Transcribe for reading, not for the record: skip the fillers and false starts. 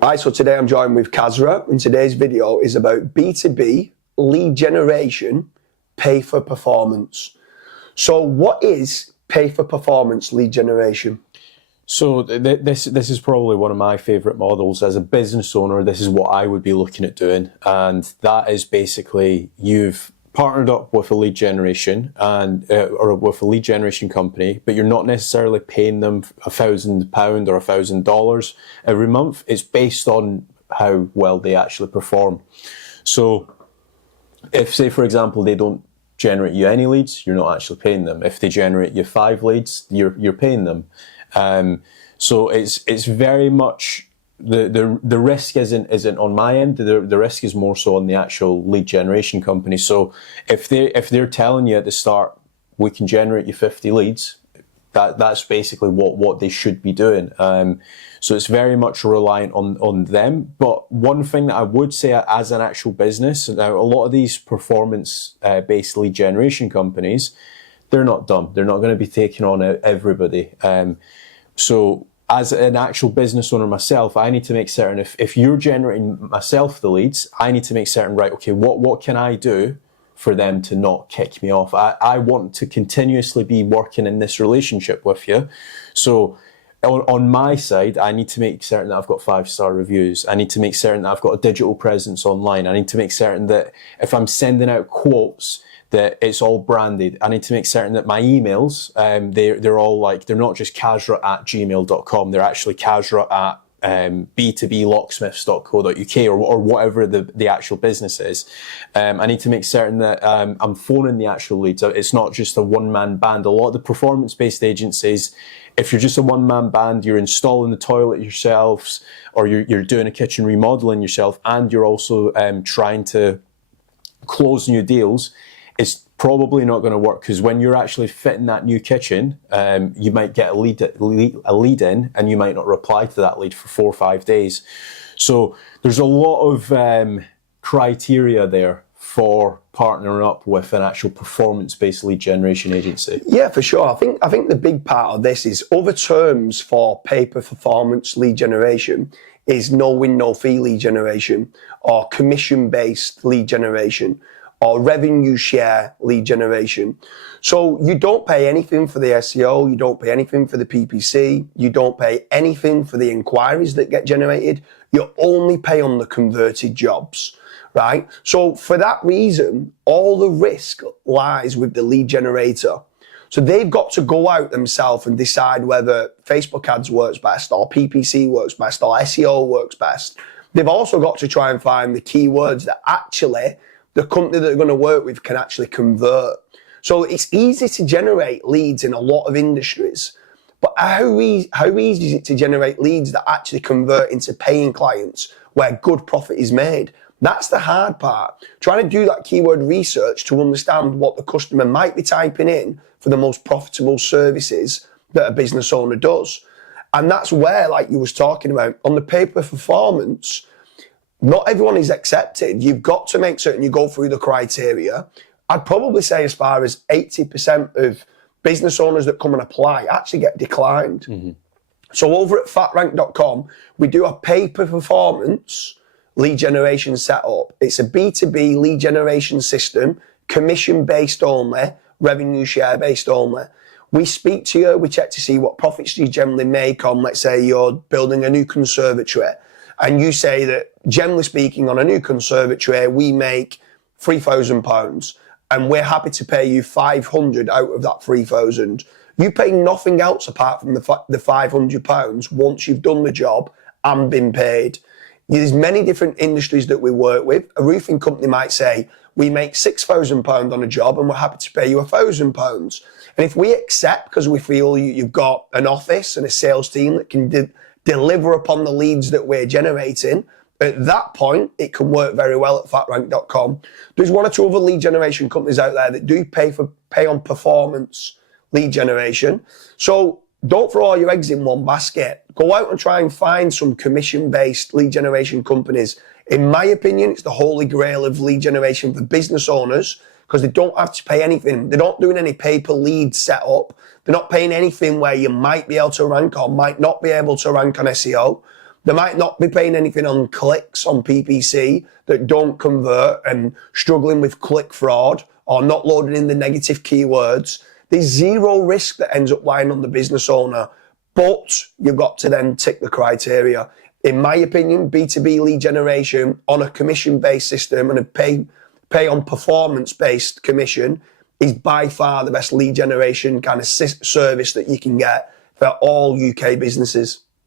Hi, so today I'm joined with Kazra, and today's video is about B2B lead generation, pay for performance. So what is pay for performance lead generation? So this is probably one of my favourite models. As a business owner, this is what I would be looking at doing, and that is basically you've partnered up with a lead generation or with a lead generation company, but you're not necessarily paying them £1,000 or $1,000 every month. It's based on how well they actually perform. So if, say for example, they don't generate you any leads, you're not actually paying them. If they generate you 5 leads, you're paying them. So it's very much the risk isn't on my end. The risk is more so on the actual lead generation company. So if they're telling you at the start, we can generate you 50 leads, that's basically what they should be doing. So it's very much reliant on them. But one thing that I would say as an actual business, now a lot of these performance based lead generation companies, they're not dumb. They're not going to be taking on everybody. So as an actual business owner myself, I need to make certain if you're generating myself the leads, I need to make certain, right, okay, what can I do for them to not kick me off? I want to continuously be working in this relationship with you. So on my side, I need to make certain that I've got 5-star reviews. I need to make certain that I've got a digital presence online. I need to make certain that if I'm sending out quotes, that it's all branded. I need to make certain that my emails, they're all like, they're not just kazra@gmail.com, they're actually kazra@ b2blocksmiths.co.uk or whatever the actual business is. I need to make certain that I'm phoning the actual leads. It's not just a one-man band. A lot of the performance-based agencies, if you're just a one-man band, you're installing the toilet yourselves, or you're doing a kitchen remodeling yourself, and you're also trying to close new deals, it's probably not going to work, because when you're actually fitting that new kitchen, you might get a lead in and you might not reply to that lead for 4 or 5 days. So there's a lot of criteria there for partnering up with an actual performance-based lead generation agency. Yeah, for sure. I think the big part of this is other terms for pay per performance lead generation is no win, no fee lead generation, or commission-based lead generation, or revenue share lead generation. So you don't pay anything for the SEO, you don't pay anything for the PPC, you don't pay anything for the inquiries that get generated, you only pay on the converted jobs, right? So for that reason, all the risk lies with the lead generator. So they've got to go out themselves and decide whether Facebook ads works best, or PPC works best, or SEO works best. They've also got to try and find the keywords that actually the company that they're going to work with can actually convert. So it's easy to generate leads in a lot of industries, but how easy is it to generate leads that actually convert into paying clients where good profit is made? That's the hard part. Trying to do that keyword research to understand what the customer might be typing in for the most profitable services that a business owner does. And that's where, like you was talking about, on the pay per performance, not everyone is accepted. You've got to make certain you go through the criteria. I'd probably say as far as 80% of business owners that come and apply actually get declined. Mm-hmm. So over at fatrank.com, we do a pay per performance lead generation setup. It's a B2B lead generation system, commission based only, revenue share based only. We speak to you, we check to see what profits you generally make on, let's say you're building a new conservatory, and you say that, generally speaking, on a new conservatory, we make £3,000 and we're happy to pay you 500 out of that 3,000. You pay nothing else apart from the £500 once you've done the job and been paid. There's many different industries that we work with. A roofing company might say, we make £6,000 on a job and we're happy to pay you £1,000. And if we accept, because we feel you've got an office and a sales team that can deliver upon the leads that we're generating, at that point, it can work very well at fatrank.com. There's 1 or 2 other lead generation companies out there that do pay on performance lead generation. So don't throw all your eggs in one basket. Go out and try and find some commission-based lead generation companies. In my opinion, it's the holy grail of lead generation for business owners, because they don't have to pay anything. They're not doing any pay-per-lead setup. They're not paying anything where you might be able to rank or might not be able to rank on SEO. They might not be paying anything on clicks on PPC that don't convert and struggling with click fraud or not loading in the negative keywords. There's zero risk that ends up lying on the business owner, but you've got to then tick the criteria. In my opinion, B2B lead generation on a commission-based system and a pay on performance-based commission is by far the best lead generation kind of service that you can get for all UK businesses.